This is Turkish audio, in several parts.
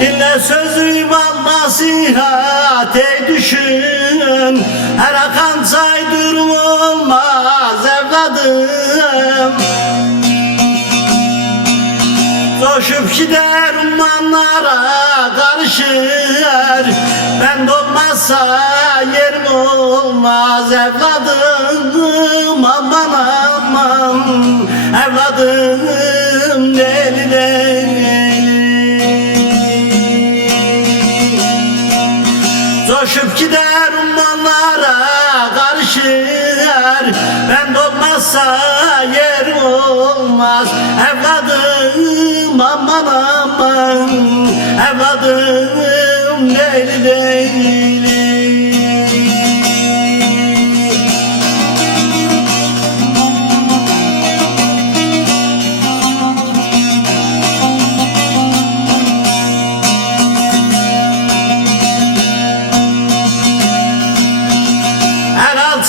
Dinle sözüm al nasihat ey düşün. Her akan çay durum olmaz evladım. Coşup gider ummanlara karışır. Ben olmazsa yerim olmaz evladım. Aman aman evladım deli deli. Coşup gider ummanlara karışır. Ben olmazsa yerim olmaz evladım. Aman aman evladım deli deli.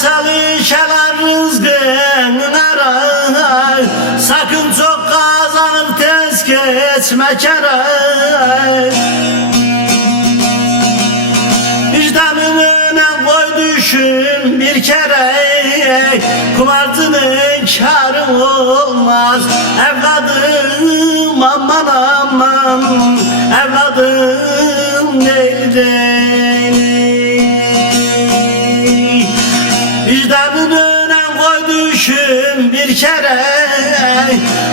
Çalışalar rızkını arar. Sakın çok kazanıp tez geçme kere. Vicdanını koy düşün bir kere. Kumartının kârı olmaz evladım. Aman aman evladım değil değil. Vicdanın önem koy düşün bir kere.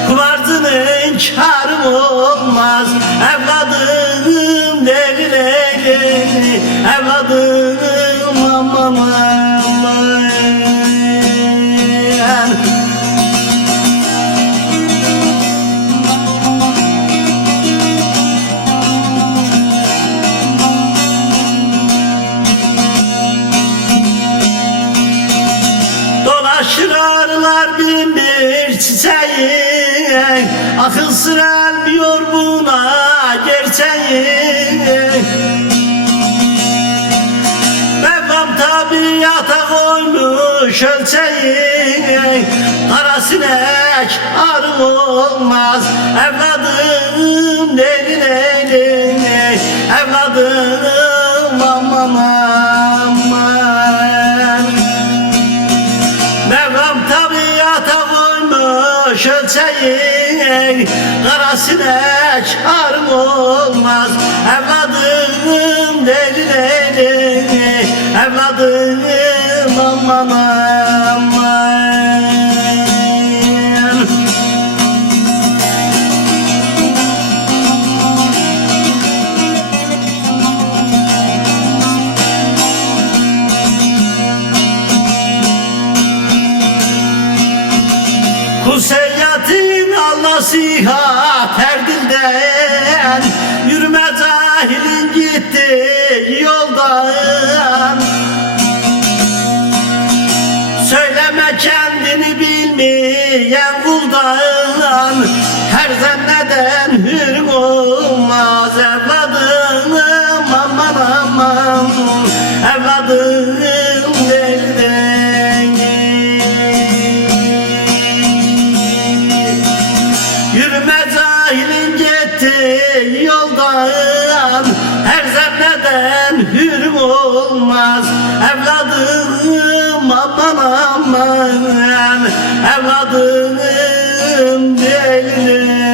Kumartının kârı olmaz evladım deli deli. Evladım aman aman. Dolaşırlar bin bir çiçeği. Akıl sıralmıyor buna gerçeği. Mevlam tabiata koymuş ölçeği. Kara sinek arı olmaz evladım deli deli. Evladım aman aman. Mevlam tabiata koymuş ölçeği. Kara sinek arım olmaz evladım deli deli. Evladım aman aman. Kul seyyatin al nasihat her dilden. Yürüme cahilin gitti yoldan. Söyleme kendini bilmeyen kuldan. Her zanneden hürm olmaz evladım. Aman aman evladım deli deli. Yürüme cahilin gitti yoldan. Her zanneden hürm olmaz evladım. Aman aman evladım deli.